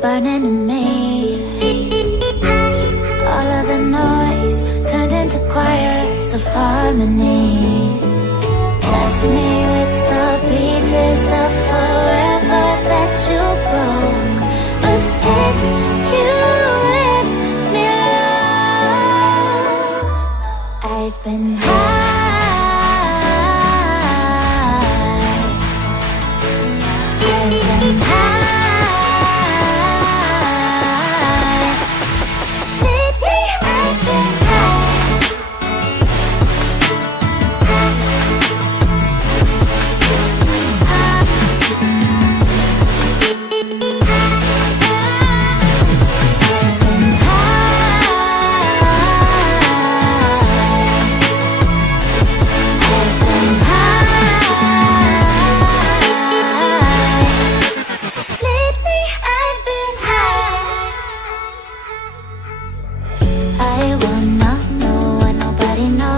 burning in me. All of the noise turned into choirs of harmony. Left me with the pieces of forever that you broke. But since you left me alone, I've been high. I've been high. Lately I've been I wanna know what nobody knows.